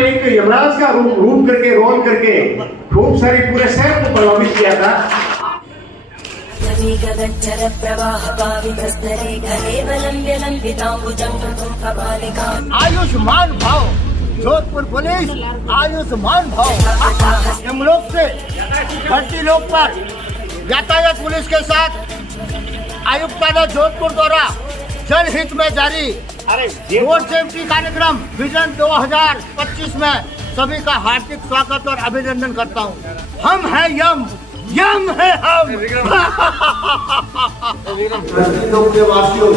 ने एक यमराज का रूप करके रोल करके खूब सारी पूरे शहर को प्रभावित किया था। आयुष्मान भाव जोधपुर पुलिस आयुष्मान भाव। हम लोग से भर्ती लोग पर यातायात पुलिस के साथ आयुक्तालय जोधपुर द्वारा जनहित में जारी रोड सेफ्टी कार्यक्रम विजन 2025 में सभी का हार्दिक स्वागत और अभिनंदन करता हूं। हम हैं यम, यम है हम। लोग के वासियों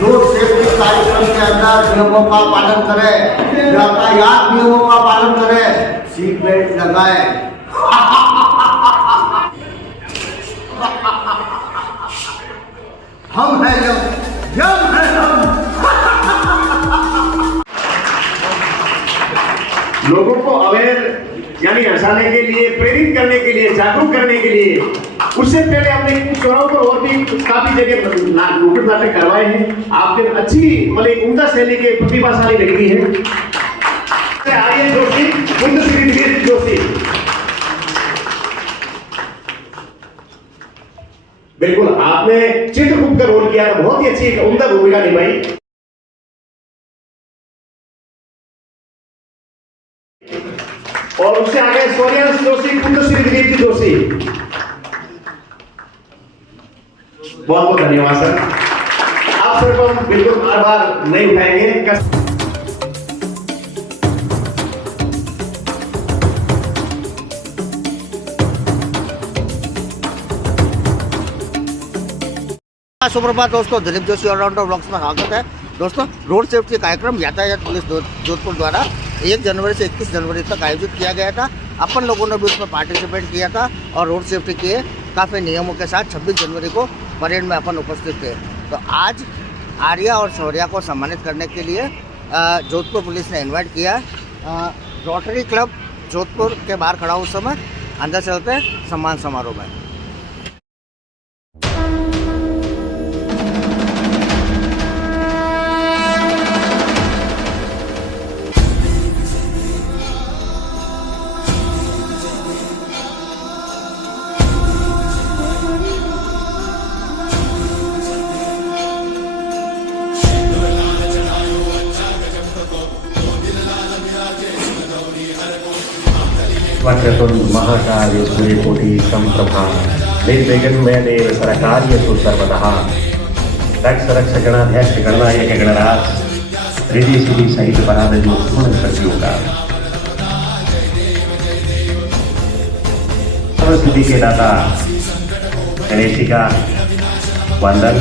रोड सेफ्टी कार्यक्रम के अंदर नियमों का पालन करें, यातायात नियमों का पालन करें, सीट बेल्ट लगाएं। हम हैं यम, यम है हम। लोगों को अवेयर यानी हंसाने के लिए, प्रेरित करने के लिए, जागरूक करने के लिए उससे पहले हमने कुछ चौराहों पर और भी काफी जगह नुक्कड़ नाटक करवाए हैं। आपने अच्छी मतलब एक उम्दा शैली के प्रतिभाशाली लड़की है आर्यन जोशी, कुंदश्री दिव्य जोशी। बिल्कुल आपने चित्रगुप्त का रोल किया था, बहुत ही अच्छी उम्दा भूमिका निभाई। और उससे आगे सोनियांश जोशी, कुंदश्री दिलीप जी जोशी। बहुत बहुत धन्यवाद सर। आप सर को हम बिल्कुल बार बार नहीं उठाएंगे। सुप्रभात दोस्तों, दिलीप जोशी ऑलराउंडर ब्लॉग्स में स्वागत है। दोस्तों, रोड सेफ्टी कार्यक्रम यातायात पुलिस जोधपुर द्वारा 1 जनवरी से 21 जनवरी तक आयोजित किया गया था। अपन लोगों ने भी उसमें पार्टिसिपेट किया था और रोड सेफ्टी के काफ़ी नियमों के साथ 26 जनवरी को परेड में अपन उपस्थित थे। तो आज आर्या और शौर्या को सम्मानित करने के लिए जोधपुर पुलिस ने इन्वाइट किया। रोटरी क्लब जोधपुर के बाहर खड़ा उस समय, अंदर चलते सम्मान समारोह में। वक्रतुंड महाकाय सूर्यकोटि समप्रभा निर्विघ्नं देव सरकार्यतु सर्वतः। रक्ष रक्ष गणाध्यक्ष गणनायक गणराज रिद्धि सिद्धि सहित पराधि पूर्ण शक्तियों का सर्वसिद्धि के दाता गणेश जी का वंदन।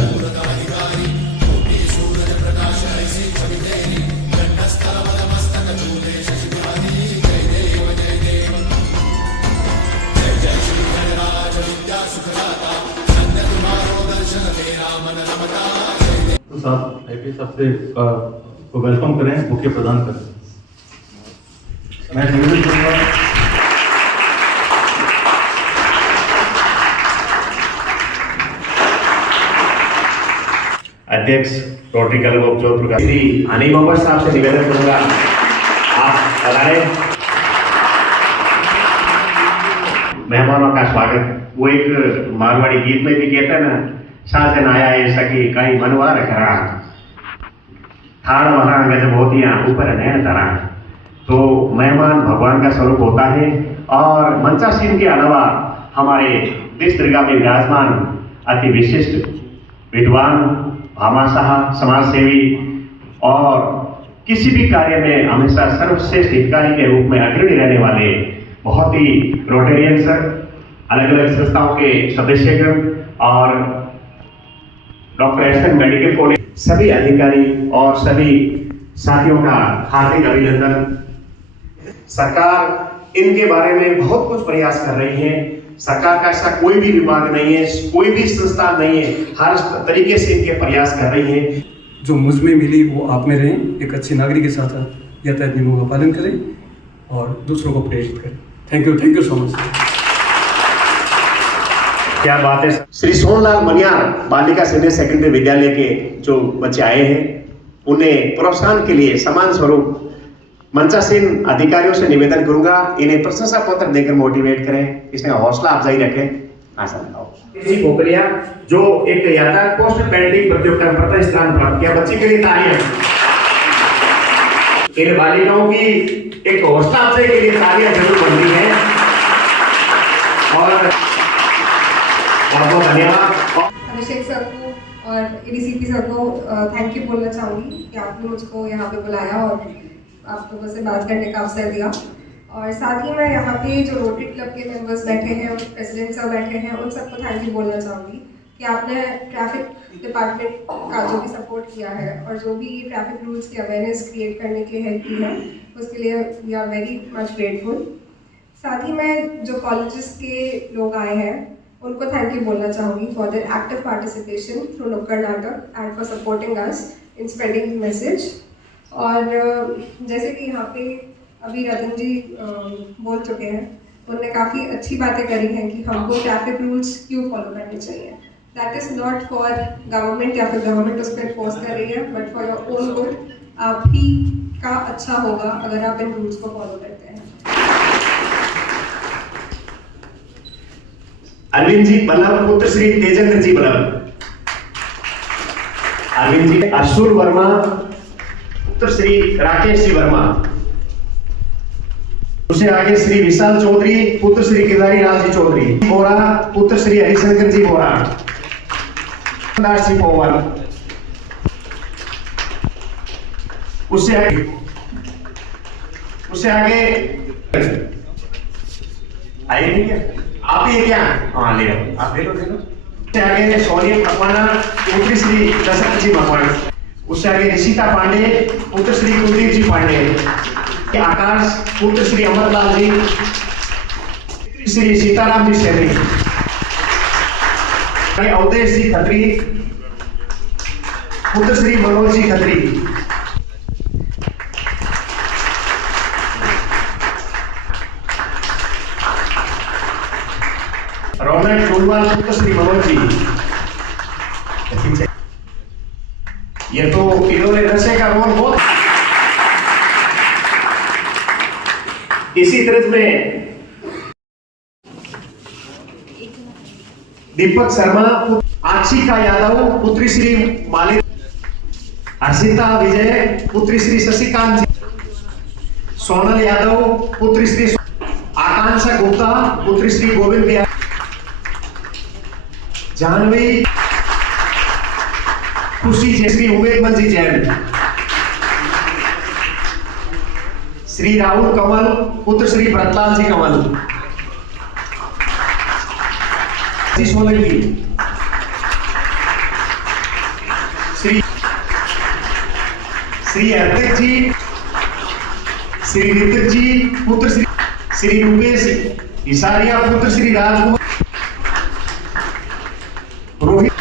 तो साहब आईपीएस साहब से वेलकम करें, बुके प्रदान करें। मैं निवेदन करूंगा अध्यक्ष Rotary Club of Jodhpur Shri Anil Mohammad साहब से निवेदन करूंगा, आप लगाए मेहमानों का स्वागत। वो एक मारवाड़ी गीत में भी कहते हैं ना, शासन आया है सकी कई मनवा रखा थाड़ वहां गजब होती है ऊपर नैन तरह। तो मेहमान भगवान का स्वरूप होता है। और मंचासीन के अलावा हमारे देश दरगाह में विराजमान अति विशिष्ट विद्वान, भामाशाह, समाज सेवी और किसी भी कार्य में हमेशा सर्वश्रेष्ठ हितकारी के रूप में अग्रणी रहने वाले बहुत ही रोटेरियंस, अलग अलग संस्थाओं के सदस्यगण और डॉक्टर एसएन मेडिकल कॉलेज सभी अधिकारी और सभी साथियों का हार्दिक अभिनंदन। सरकार इनके बारे में बहुत कुछ प्रयास कर रही है। सरकार का ऐसा कोई भी विभाग नहीं है, कोई भी संस्था नहीं है, हर तरीके से इनके प्रयास कर रही है। जो मुझ में मिली वो आप में रहें, एक अच्छे नागरिक के साथ यातायात नियमों का पालन करें और दूसरों को प्रेरित करें। Thank you so much. क्या बात है। श्री सोनलाल मनियार बालिका सीनियर सेकेंडरी विद्यालय के जो बच्चे आए हैं, उन्हें प्रोत्साहन के लिए समान स्वरूप मंचासीन अधिकारियों से निवेदन करूंगा इन्हें प्रशंसा पत्र देकर मोटिवेट करें, इसमें हौसला अफजाई रखें। आशा लगाओ पोखरिया जो एक यातायात पोस्ट पेंटिंग प्रतियोगिता में प्रथम स्थान प्राप्त किया, बच्ची के लिए तालियां। इन बालिकाओं की एक हौसला अफजाई के लिए तालियां जरूर बनती है और बहुत बहुत धन्यवाद। अभिषेक सर को और एडीसीपी सर को थैंक यू बोलना चाहूँगी कि आपने मुझको यहाँ पे बुलाया और आप लोगों से बात करने का अवसर दिया। और साथ ही मैं यहाँ पे जो रोटरी क्लब के मेंबर्स बैठे हैं और प्रेसिडेंट सर बैठे हैं, उन सबको थैंक यू बोलना चाहूँगी कि आपने ट्रैफिक डिपार्टमेंट का जो भी सपोर्ट किया है और जो भी ट्रैफिक रूल्स की अवेयरनेस क्रिएट करने के लिए हेल्प की है, उसके लिए we are very much grateful. साथ ही मैं जो कॉलेजेस के लोग आए हैं उनको थैंक यू बोलना चाहूँगी for their active participation through नुक्कड़ नाटक and for supporting us in spreading the message. और जैसे कि यहाँ पे अभी रतन जी बोल चुके हैं, उन्होंने काफ़ी अच्छी बातें करी हैं कि हमको ट्रैफिक रूल्स क्यों फॉलो करने चाहिए। That is not for government या फिर गवर्नमेंट उस पर इन्फोर्स कर रही है, but for your own good. आप ही का अच्छा होगा अगर आप इन रूल्स को फॉलो करते हैं। अरविंद जी बल्लभ पुत्र श्री तेजेंद्र जी बल्लभ। अरविंद जी अशुर वर्मा पुत्र श्री राकेश जी वर्मा। उससे आगे श्री विशाल चौधरी पुत्र श्री गिरधारी लाल जी चौधरी। बोरा पुत्र श्री हरिशंकर जी बोरा। दास जी पोवर। उससे आगे आइए नहीं क्या आप ही है क्या? हाँ ले लो, आप ले लो। उससे आगे सोनिया मकवाना पुत्री श्री दशरथ जी मकवाना। उससे आगे ऋषिता पांडे पुत्र श्री कुलदीप जी पांडे। आकाश पुत्र श्री अमरलाल जी, श्री सीताराम जी सैनी। अवधेश जी खत्री पुत्र श्री मनोज जी खत्री। रौनक टोलवाल पुत्र श्री मनोज जी। ये तो इन्होंने नशे का रोल बहुत। इसी तरह में दीपक शर्मा, आक्षिका यादव पुत्री श्री मालिक। हर्षिता विजय पुत्री श्री शशिकांत जी। सोनल यादव पुत्री श्री आकांक्षा गुप्ता पुत्री श्री गोविंद बिहार। जानवी खुशी जय श्री उमेद जी जैन। श्री राहुल कमल पुत्र श्री व्रतलाल जी कमल। सोलंकी श्री अर्पित जी, श्री ऋतिक जी पुत्र श्री रूपेश हिसारिया पुत्र श्री राजकुमार। रोहित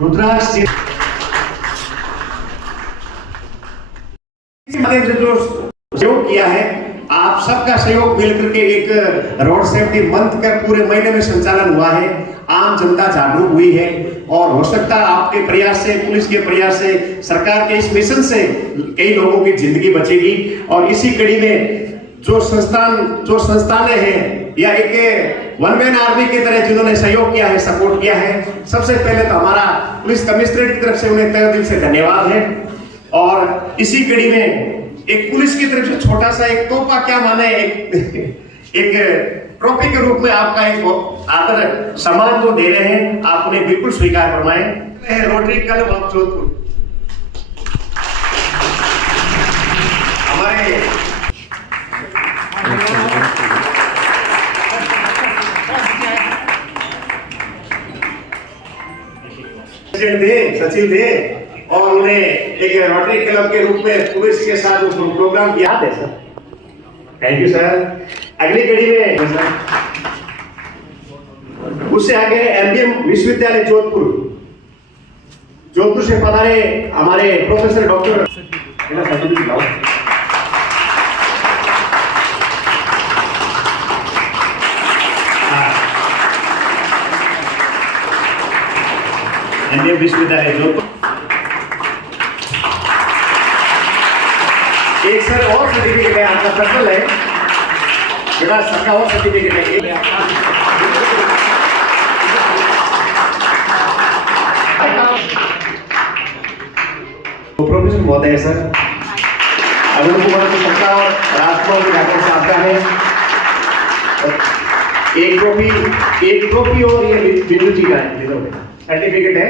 रुद्राक्ष जी जो सहयोग किया है, आप सबका सहयोग मिलकर के एक रोड सेफ्टी मंथ का पूरे महीने में संचालन हुआ है। आम जनता जागरूक हुई है और हो सकता है आपके प्रयास से, पुलिस के प्रयास से, सरकार के इस मिशन से कई लोगों की जिंदगी बचेगी। और इसी कड़ी में जो संस्थानें हैं या एक वन मैन आर्मी की तरह जिन्होंने सहयोग किया है, सपोर्ट किया है, सबसे पहले तो हमारा पुलिस कमिश्नरेट की तरफ से उन्हें तहे दिल से धन्यवाद है। और इसी कड़ी में एक पुलिस की तरफ से छोटा सा एक तोहफा क्या माने, एक ट्रॉफी के रूप में आपका एक आदर सम्मान जो दे रहे हैं, आप उन्हें बिल्कुल स्वीकार फरमाएं। रोटरी क्लब ऑफ जोधपुर हमारे सचिन थे और उन्हें एक रोटरी क्लब के रूप में पुलिस के साथ प्रोग्राम किया है सर। Thank you sir. अगली कड़ी में उससे आगे एमबीएम विश्वविद्यालय जोधपुर से पधारे हमारे प्रोफेसर डॉक्टर एमबीएम विश्वविद्यालय जोधपुर। एक सर और सर्टिफिकेट है आपका पर्सनल है बेटा, सबका और सर्टिफिकेट है। प्रोफेसर महोदय सर अरुण कुमार जी सबका और राजकुमार जी डॉक्टर साहब का है। एक ट्रॉफी और ये बिंदु जी का है सर्टिफिकेट है।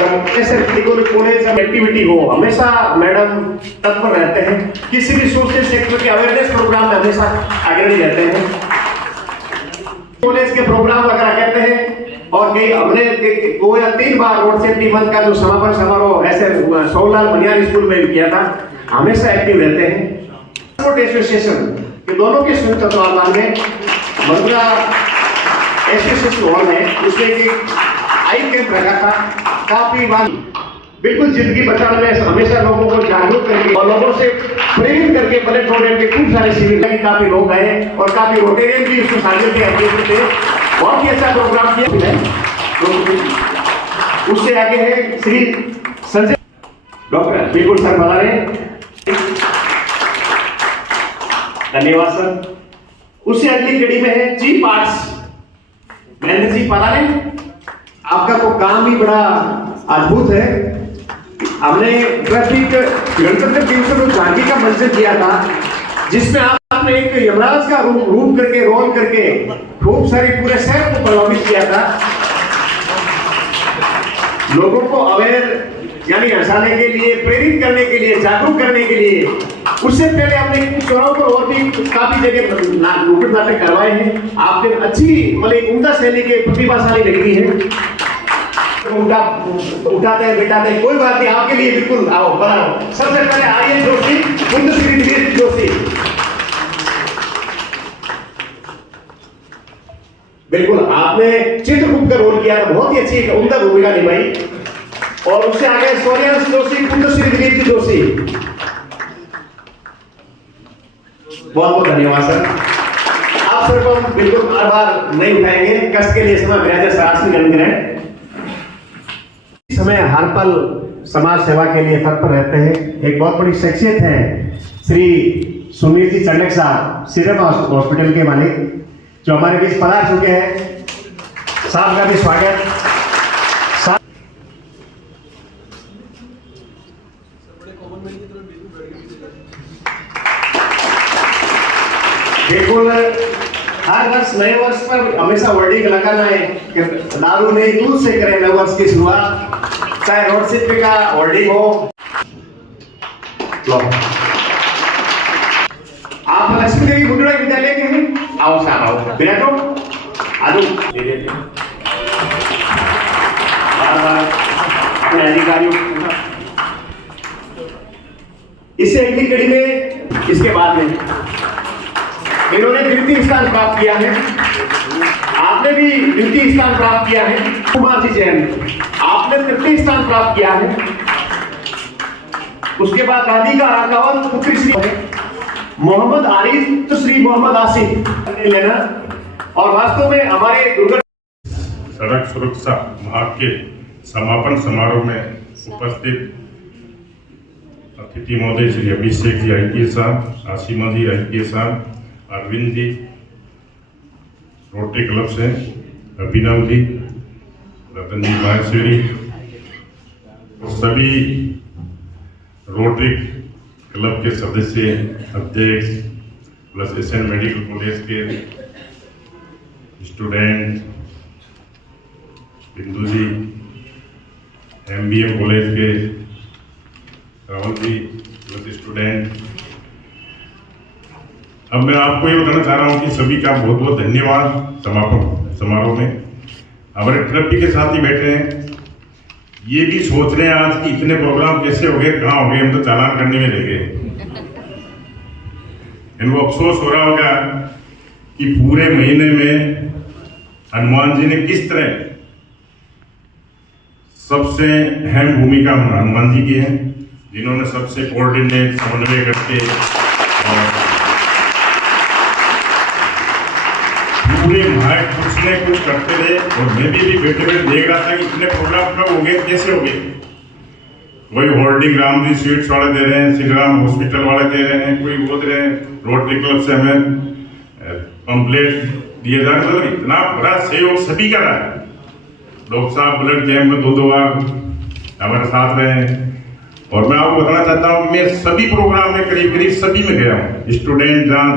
कॉलेज एक्टिविटी हो हमेशा मैडम तत्पर रहते हैं, किसी भी सोशल सेक्टर के अवेयरनेस प्रोग्राम में हमेशा अग्रणी रहते हैं। कॉलेज के प्रोग्राम वगैरह करते हैं और कई हमने 2 या 3 बार रोड सेफ्टी मंथ का जो समापन समारोह ऐसे सोहलाल बनियाल स्कूल में भी किया था। हमेशा एक्टिव रहते हैं। एसोसिएशन के दोनों के संयुक्त तत्वावधान में मथुरा एसोसिएशन हॉल है, उसमें एक आई कैंप रखा था। काफी बार बिल्कुल जिंदगी बचाने में हमेशा लोगों को जागरूक करके और लोगों से प्रेरित करके ब्लड डोनेट के खूब सारे शिविर में काफी लोग आए और काफी रोटेरियन भी उसमें शामिल थे। बहुत ही अच्छा प्रोग्राम किया है। उससे आगे है श्री संजय डॉक्टर, बिल्कुल सर बता रहे धन्यवाद सर। उससे अगली कड़ी में है चीफ आर्ट्स महेंद्र जी पता नहीं, आपका तो काम भी बड़ा अद्भुत है। हमने ट्रैफिक गणतंत्र दिवस को झांकी का मंचन किया था, जिसमें आपने एक यमराज का रूप करके रोल करके खूब सारी पूरे शहर को प्रभावित किया था। लोगों को अवेयर यानी हंसाने के लिए, प्रेरित करने के लिए, जागरूक करने के लिए। उससे पहले आपने चौरों पर और भी काफी जगह नुक्कड़ नाटक करवाए हैं। आपने अच्छी मतलब उम्दा शैली के प्रतिभाशाली व्यक्ति हैं। उठाते हैं बिठाते हैं, कोई बात नहीं, आपके लिए बिल्कुल आओ बनाओ। सबसे पहले आइए जोशी, कुंदश्री दिनेश जोशी। बिल्कुल आपने चित्रगुप्त का रोल किया था, बहुत ही अच्छी उम्दा भूमिका निभाई। और उससे आगे सोनियांश जोशी, कुंदश्री दिनेश जी जोशी। बहुत बहुत धन्यवाद सर। आप सर को हम बिल्कुल बार बार नहीं उठाएंगे, कष्ट के लिए समय ग्रेजुएट शास्त्री अनुग्रह। इस समय हर पल समाज सेवा के लिए तत्पर रहते हैं। एक बहुत बड़ी शख्सियत है श्री सुमीर जी चंडक साहब, सिरम हॉस्पिटल के मालिक, जो हमारे बीच पधार चुके हैं। साहब का भी स्वागत। बिल्कुल हर वर्ष नए वर्ष पर हमेशा वर्डिंग लगाना है कि दारू नहीं दूध से करें नए वर्ष की शुरुआत, चाहे रोड सेफ्टी का वर्डिंग हो। आप लक्ष्मी देवी गुंडड़ा विद्यालय के हैं, आओ साहब आओ बैठो आलू अपने अधिकारियों। इससे अगली कड़ी में इसके बाद में इन्होंने द्वितीय स्थान प्राप्त किया है। आपने भी द्वितीय स्थान प्राप्त किया है। कुमार जी जैन आपने तृतीय स्थान प्राप्त किया है। उसके बाद राधिका राघवन पुत्री श्री मोहम्मद आरिफ तो श्री मोहम्मद आसिफ लेना। और वास्तव में हमारे सड़क सुरक्षा माह के समापन समारोह में उपस्थित अतिथि महोदय श्री अभिषेक जी IPS साहब, आसिमा जी IPS साहब, अरविंद जी रोटरी क्लब से, अभिनव जी, रतन जी माहेश्वरी और सभी रोटरी क्लब के सदस्य, अध्यक्ष प्लस SN मेडिकल कॉलेज के स्टूडेंट, बिंदु जी MBM कॉलेज के राहुल जी प्लस स्टूडेंट। अब मैं आपको ये बताना चाह रहा हूँ कि सभी का बहुत बहुत धन्यवाद। समापन समारोह में हमारे ट्रपी के साथ ही बैठे हैं, ये भी सोच रहे हैं आज कि इतने प्रोग्राम कैसे हो गए, कहाँ हो गए, हम तो चालान करने में लगे। इनको अफसोस हो रहा होगा कि पूरे महीने में हनुमान जी ने किस तरह सबसे अहम भूमिका हनुमान जी की है, जिन्होंने सबसे कोऑर्डिनेट समन्वय करके पूरे माइक कुछ ने कुछ करते रहे। और मैं भी बैठे बैठे देख रहा था कि इतने प्रोग्राम कब हो गए, कैसे हो गए। कोई होल्डिंग राम जी स्वीट्स वाले दे रहे हैं, श्री राम हॉस्पिटल वाले दे रहे हैं, कोई वो दे रहे हैं, रोटरी क्लब से हमें पंपलेट दिए जा रहे हैं। मतलब इतना बड़ा सहयोग सभी का रहा है। डॉक्टर साहब ब्लड कैंप में 2 बार हमारे साथ रहे हैं। और मैं आपको बताना चाहता हूँ कि मैं सभी प्रोग्राम में करीब करीब सभी में गया हूँ। स्टूडेंट जहाँ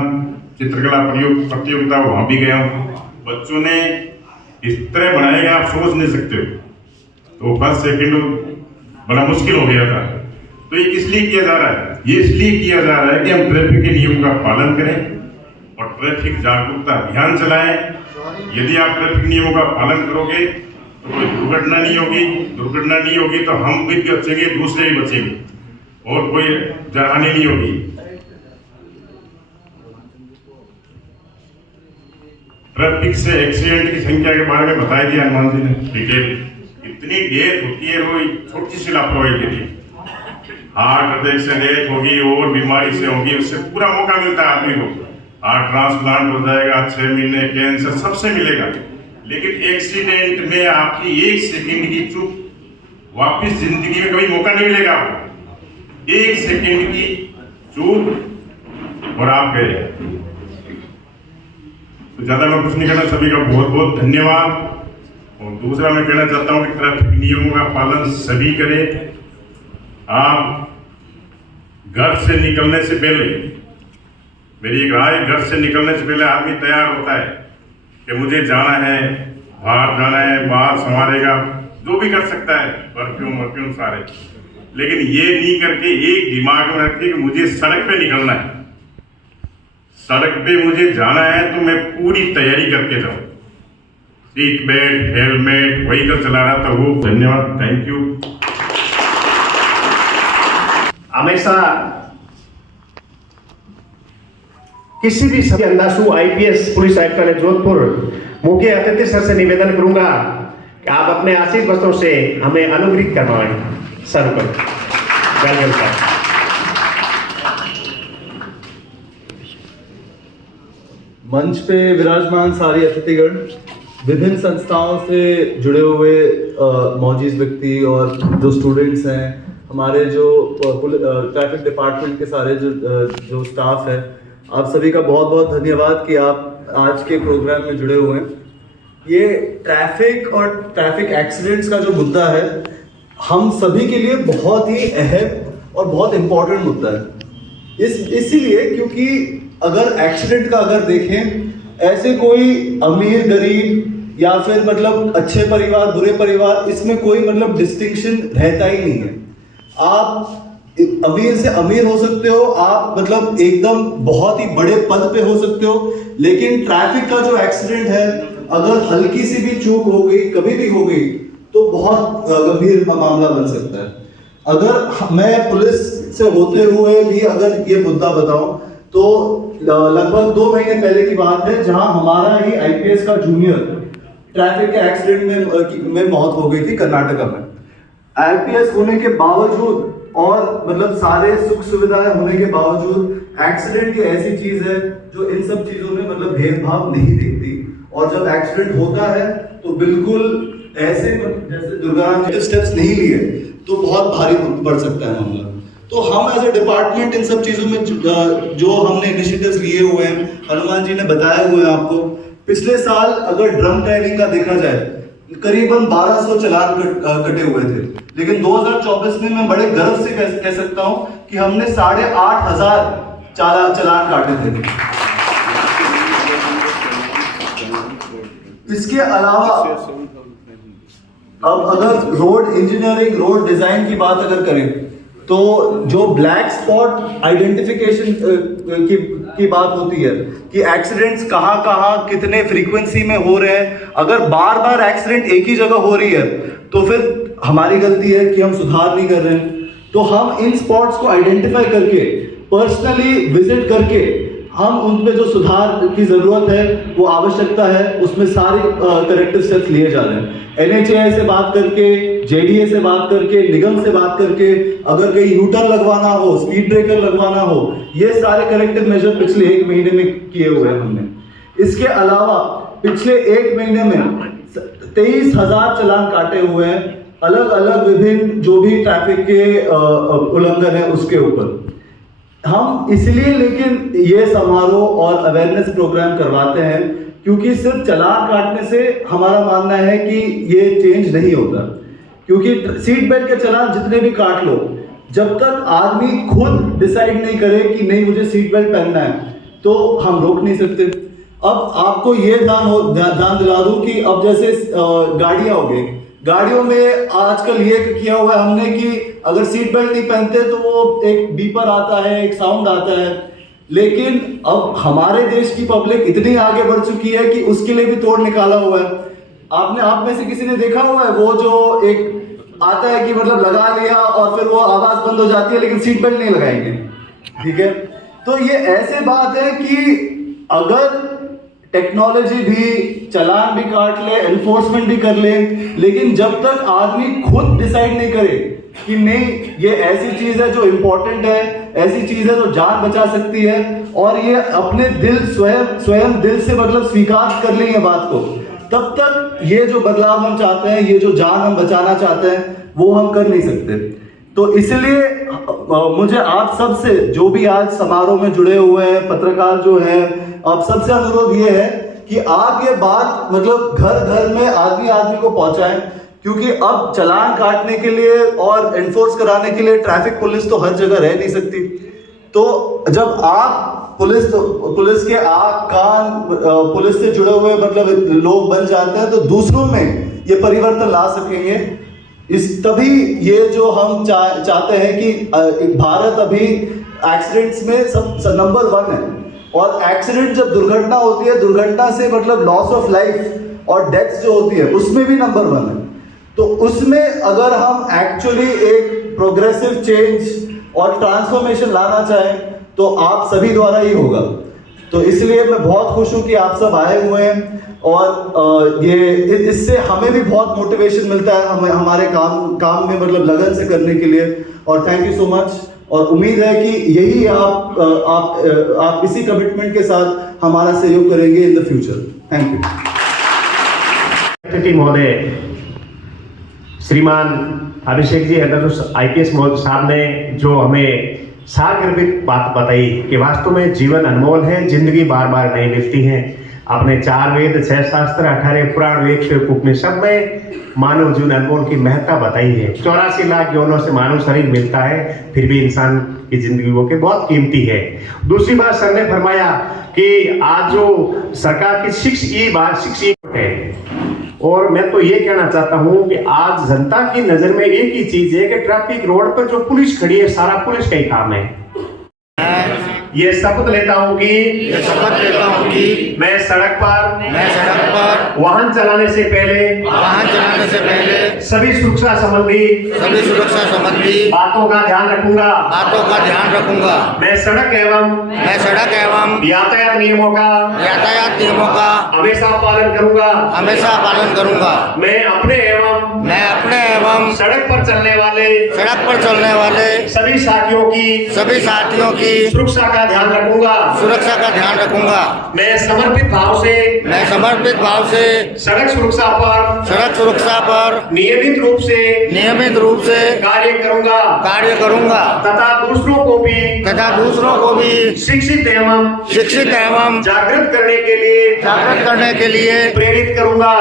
चित्रकला प्रतियोगिता वहाँ भी गया हूँ। बच्चों ने इस तरह बनाएगा आप सोच नहीं सकते हो। तो फर्स्ट सेकंड बड़ा मुश्किल हो गया था। तो ये किस लिए किया जा रहा है? ये इसलिए किया जा रहा है कि हम ट्रैफिक के नियम का पालन करें और ट्रैफिक जागरूकता अभियान चलाएं। यदि आप ट्रैफिक नियमों का पालन करोगे तो कोई दुर्घटना नहीं होगी। दुर्घटना नहीं होगी तो हम भी बचेंगे, दूसरे भी बचेंगे और कोई जानहानि नहीं होगी। ट्रैफिक से एक्सीडेंट की संख्या के बारे में बताया दिया हनुमान जी ने डिटेल। इतनी डेथ होती है वो छोटी सी लापरवाही के लिए। हार्ट अटैक से डेथ होगी और बीमारी से होगी, उससे पूरा मौका मिलता है आदमी को। हार्ट ट्रांसप्लांट हो जाएगा, 6 महीने, कैंसर सबसे मिलेगा। लेकिन एक्सीडेंट में आपकी 1 सेकंड की चूक वापिस जिंदगी में कभी मौका नहीं मिलेगा आपको। 1 सेकंड की चूक और आप गए। तो ज्यादा मैं कुछ नहीं कहना, सभी का बहुत बहुत धन्यवाद। और दूसरा मैं कहना चाहता हूं कि ट्रैफिक नियमों का पालन सभी करें। आप घर से निकलने से पहले, मेरी एक राय, घर से निकलने से पहले आदमी तैयार होता है कि मुझे जाना है, बाहर जाना है, बाहर संवारेगा, जो भी कर सकता है, परफ्यूम सारे। लेकिन ये नहीं करके एक दिमाग में रखे कि मुझे सड़क पे निकलना है, सड़क पे मुझे जाना है तो मैं पूरी तैयारी करके जाऊं। सीट बेल्ट, हेलमेट, व्हीकल चला रहा था वो। धन्यवाद, थैंक यू। हमेशा किसी भी समय अंदाशु आईपीएस पुलिस आयुक्त ने जोधपुर मुख्य अतिथि सर से निवेदन करूंगा कि आप अपने आशीष वस्त्रों से हमें अनुग्रहित करवाएं। सर को वेलकम सर। मंच पे विराजमान सारे अतिथिगण, विभिन्न संस्थाओं से जुड़े हुए मौजूद व्यक्ति और जो स्टूडेंट्स हैं, हमारे जो ट्रैफिक डिपार्टमेंट के सारे जो स्टाफ है, आप सभी का बहुत बहुत धन्यवाद कि आप आज के प्रोग्राम में जुड़े हुए हैं। ये ट्रैफिक और ट्रैफिक एक्सीडेंट्स का जो मुद्दा है, हम सभी के लिए बहुत ही अहम और बहुत इम्पोर्टेंट मुद्दा है। इसीलिए क्योंकि अगर एक्सीडेंट का अगर देखें, ऐसे कोई अमीर गरीब या फिर मतलब अच्छे परिवार बुरे परिवार, इसमें कोई मतलब डिस्टिंक्शन रहता ही नहीं है। आप अमीर से अमीर हो सकते हो, आप मतलब एकदम बहुत ही बड़े पद पे हो सकते हो, लेकिन ट्रैफिक का जो एक्सीडेंट है, अगर हल्की सी भी चूक हो गई, कभी भी हो गई, तो बहुत गंभीर मामला बन सकता है। अगर मैं पुलिस से होते हुए भी अगर ये मुद्दा बताऊं तो लगभग 2 महीने पहले की बात है, जहां हमारा ही आईपीएस का जूनियर ट्रैफिक के एक्सीडेंट में मौत हो गई थी कर्नाटका में। आईपीएस होने के बावजूद और मतलब सारे सुख सुविधाएं होने के बावजूद एक्सीडेंट ये ऐसी चीज है जो इन सब चीजों में मतलब भेदभाव नहीं देखती। और जब एक्सीडेंट होता है तो बिल्कुल ऐसे जैसे दुर्घटना स्टेप्स नहीं लिए तो बहुत भारी पड़ सकता है मामला। तो हम एज ए डिपार्टमेंट इन सब चीजों में जो हमने इनिशिएटिव्स लिए हुए हैं, हनुमान जी ने बताया हुआ है आपको। पिछले साल अगर ड्रंक ड्राइविंग का देखा जाए, करीबन 1200 चालान कटे हुए थे, लेकिन 2024 में मैं बड़े गर्व से कह सकता हूं कि हमने 8500 चालान काटे थे। इसके अलावा अब अगर रोड इंजीनियरिंग, रोड डिजाइन की बात अगर करें तो जो ब्लैक स्पॉट आइडेंटिफिकेशन की बात होती है कि एक्सीडेंट्स कहां कितने फ्रीक्वेंसी में हो रहे हैं, अगर बार बार एक्सीडेंट एक ही जगह हो रही है तो फिर हमारी गलती है कि हम सुधार नहीं कर रहे हैं। तो हम इन स्पॉट्स को आइडेंटिफाई करके, पर्सनली विजिट करके, हम उनमें जो सुधार की जरूरत है, वो आवश्यकता है, उसमें सारे करेक्टिव स्टेप्स लिए जा रहे हैं। NHAI से बात करके, JDA से बात करके, निगम से बात करके, अगर कहीं यूटर्न लगवाना हो, स्पीड ब्रेकर लगवाना हो, ये सारे करेक्टिव मेजर पिछले 1 महीने में किए हुए हैं हमने। इसके अलावा पिछले 1 महीने में 23,000 चालान काटे हुए हैं अलग अलग विभिन्न जो भी ट्रैफिक के उल्लंघन है उसके ऊपर। हम इसलिए लेकिन ये समारोह और अवेयरनेस प्रोग्राम करवाते हैं क्योंकि सिर्फ चालान काटने से हमारा मानना है कि ये चेंज नहीं होता। क्योंकि सीट बेल्ट के चालान जितने भी काट लो, जब तक आदमी खुद डिसाइड नहीं करे कि नहीं मुझे सीट बेल्ट पहनना है, तो हम रोक नहीं सकते। अब आपको ये ध्यान दिला दूं कि अब जैसे गाड़ियां हो गई, गाड़ियों में आजकल ये किया हुआ है हमने कि अगर सीट बेल्ट नहीं पहनते तो वो एक बीपर आता है, एक साउंड आता है। लेकिन अब हमारे देश की पब्लिक इतनी आगे बढ़ चुकी है कि उसके लिए भी तोड़ निकाला हुआ है। आपने आप में से किसी ने देखा हुआ है वो जो एक आता है कि मतलब लगा लिया और फिर वो आवाज बंद हो जाती है लेकिन सीट बेल्ट नहीं लगाएंगे, ठीक है। तो ये ऐसे बात है कि अगर टेक्नोलॉजी भी चालान भी काट ले, एनफोर्समेंट भी कर ले, लेकिन जब तक आदमी खुद डिसाइड नहीं करे कि नहीं ये ऐसी चीज है जो इंपॉर्टेंट है, ऐसी चीज है जो जान बचा सकती है, और ये अपने दिल स्वयं दिल से मतलब स्वीकार कर लेंगे बात को, तब तक ये जो बदलाव हम चाहते हैं, ये जो जान हम बचाना चाहते हैं, वो हम कर नहीं सकते। तो इसलिए मुझे आप सबसे, जो भी आज समारोह में जुड़े हुए हैं, पत्रकार जो हैं, आप सबसे अनुरोध ये है कि आप ये बात मतलब घर घर में आदमी को पहुंचाएं, क्योंकि अब चालान काटने के लिए और एनफोर्स कराने के लिए ट्रैफिक पुलिस तो हर जगह रह नहीं सकती। तो जब आप पुलिस के आँख कान पुलिस से जुड़े हुए मतलब लोग बन जाते हैं, तो दूसरों में ये परिवर्तन ला सकेंगे। तभी ये जो हम चाहते हैं कि भारत अभी एक्सीडेंट्स में सब नंबर 1 है, और एक्सीडेंट जब दुर्घटना होती है, दुर्घटना से मतलब लॉस ऑफ लाइफ और डेथ्स जो होती है उसमें भी नंबर 1 है। तो उसमें अगर हम एक्चुअली एक प्रोग्रेसिव चेंज और ट्रांसफॉर्मेशन लाना चाहें तो आप सभी द्वारा ही होगा। तो इसलिए मैं बहुत खुश हूं कि आप सब आए हुए हैं, और ये इससे हमें भी बहुत मोटिवेशन मिलता है हमें हमारे काम में मतलब लगन से करने के लिए। और थैंक यू सो मच, और उम्मीद है कि यही आप इसी कमिटमेंट के साथ हमारा सहयोग करेंगे in the future. Thank you. अतिथि महोदय श्रीमान अभिषेक जी IPS महोदय साहब ने जो हमें सारगर्भित बात बताई कि वास्तव में जीवन अनमोल है, जिंदगी बार बार नहीं मिलती है। अपने 4 वेद, 6 शास्त्र, 18 पुराण, वेद उपनिषद में मानव जीवन अनमोल की महत्ता बताई है। 84 लाख यौनों से मानव शरीर मिलता है, फिर भी इंसान की जिंदगी वो के बहुत कीमती है। दूसरी बात सर ने फरमाया कि आज जो सरकार की 6E है, और मैं तो ये कहना चाहता हूं कि आज जनता की नजर में एक ही चीज है कि ट्रैफिक रोड पर जो पुलिस खड़ी है, सारा पुलिस का ही काम है। ये शपथ लेता हूं कि मैं सड़क पर वाहन चलाने से पहले सभी सुरक्षा संबंधी बातों का ध्यान रखूंगा। मैं सड़क एवं यातायात नियमों का हमेशा पालन करूंगा। मैं अपने एवं सड़क पर चलने वाले सभी साथियों की सुरक्षा का ध्यान रखूंगा। मैं समर्पित भाव से सड़क सुरक्षा पर नियमित रूप से कार्य करूंगा तथा दूसरों को भी शिक्षित एवं जागृत करने के लिए प्रेरित करूंगा।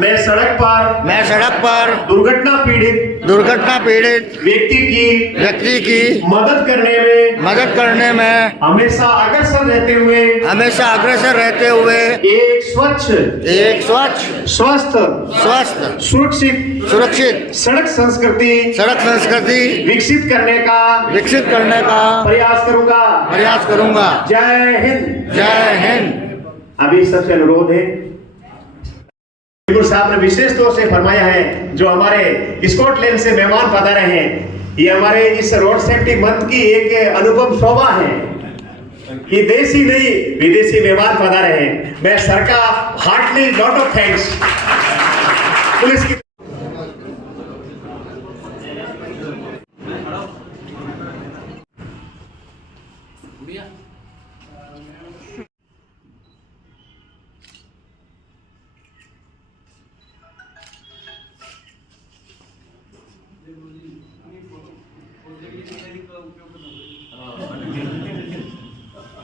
मैं सड़क पर दुर्घटना पीड़ित व्यक्ति की मदद करने में हमेशा अग्रसर रहते हुए एक स्वच्छ स्वस्थ सुरक्षित सड़क संस्कृति विकसित करने का प्रयास करूंगा। जय हिंद। अभी सबसे अनुरोध है, गुरु साहब ने विशेष तौर से फरमाया है, जो हमारे स्कॉटलैंड से मेहमान पधारे हैं, ये हमारे इस रोड सेफ्टी मंथ की एक अनुपम शोभा है कि देशी नहीं विदेशी मेहमान पधारे हैं। मैं सर का heartly lot of thanks police की।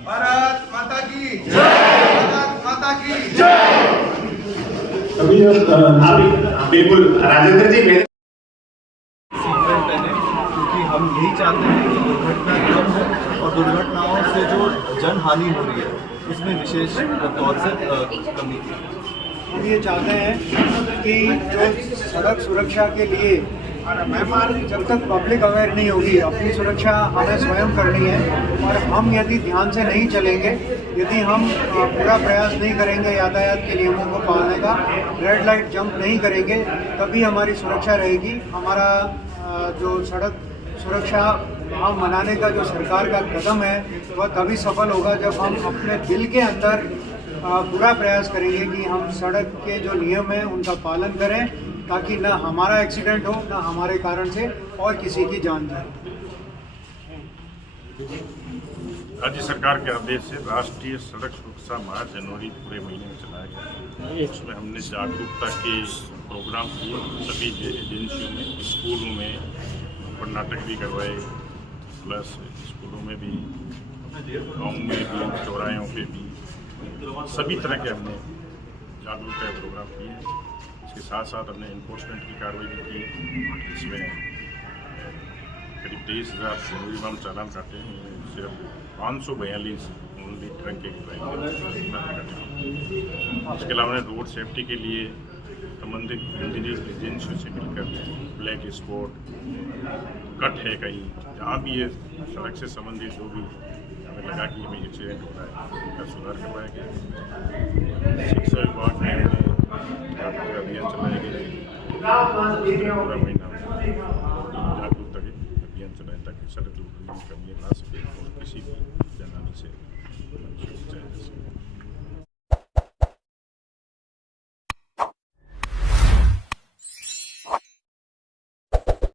भारत माता की भारत माता की अभी बिल्कुल राजेंद्र जी मेरे सीटबेल्ट पहने, क्योंकि हम यही चाहते हैं कि दुर्घटना कम हो और दुर्घटनाओं से जो जन हानि हो रही है उसमें विशेष तौर से कमी की। हम ये चाहते हैं कि जो सड़क सुरक्षा के लिए जब तक पब्लिक अवेयर नहीं होगी, अपनी सुरक्षा हमें स्वयं करनी है। और हम यदि ध्यान से नहीं चलेंगे, यदि हम पूरा प्रयास नहीं करेंगे यातायात के नियमों को पालने का, रेड लाइट जंप नहीं करेंगे, तभी हमारी सुरक्षा रहेगी। हमारा जो सड़क सुरक्षा माह मनाने का जो सरकार का कदम है वह तभी सफल होगा जब हम अपने दिल के अंदर पूरा प्रयास करेंगे कि हम सड़क के जो नियम हैं उनका पालन करें, ताकि ना हमारा एक्सीडेंट हो, ना हमारे कारण से और किसी की जान जाए। राज्य सरकार के आदेश से राष्ट्रीय सड़क सुरक्षा माह जनवरी पूरे महीने में चलाया गया। उसमें हमने जागरूकता के प्रोग्राम किए सभी एजेंसियों में, स्कूलों में नुक्कड़ नाटक भी करवाए, प्लस स्कूलों में भी, गाँव में भी, चौराहों पे भी, सभी तरह के हमने जागरूकता के प्रोग्राम किए। इसके साथ साथ हमने इन्फोर्समेंट की कार्रवाई भी की, इसमें करीब 23,000 जरूरी वाहन चालान काटे हैं, सिर्फ 542 ओनली ट्रक के काटे। इसके अलावा हमने रोड सेफ्टी के लिए संबंधित इंजीनियरिंग एजेंसियों से मिलकर ब्लैक स्पॉट कट है कहीं, जहाँ भी ये सड़क से संबंधित जो भी हमें लगा कि हमें एक्सीडेंट हो रहा है उनका सुधार करवाया गया। शिक्षा विभाग में हमने अभियान चलाए गए, पूरा महीना जागरूकता के अभियान चलाए ताकि सड़क दुर्घटना में कमी आ सके और किसी भी